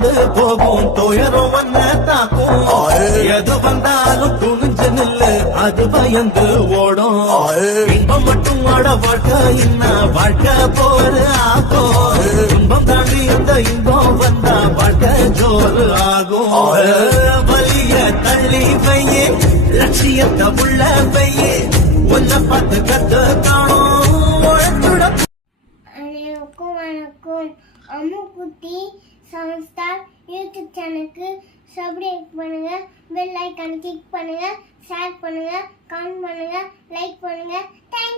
வந்து போகும் துயரம் வந்த தாக்கும் எது வந்தாலும் துணிஞ்சு நில்லு அது பயந்து ஓடும் இன்பம் மட்டும் ஆட வாழ்க்கை இன்னும் வாழ்க்கை போரு ஆகும் இன்பம் தாண்டி இந்த இன்பம் வந்தா வாழ்க்கை ஜோறு ஆகும் வலிய தள்ளி பையே லட்சியத்தை உள்ள பையே உன்னை பார்த்து கத்து காணும் அனைவருக்கும் வணக்கம். அம்மு குட்டி சமஸ்தார் யூடியூப் சேனலுக்கு சப்ஸ்கிரைப் பண்ணுங்க, பெல் ஐக்கான் கிளிக் பண்ணுங்க, ஷேர் பண்ணுங்க, கமெண்ட் பண்ணுங்க, லைக் பண்ணுங்க. தேங்க்ஸ்.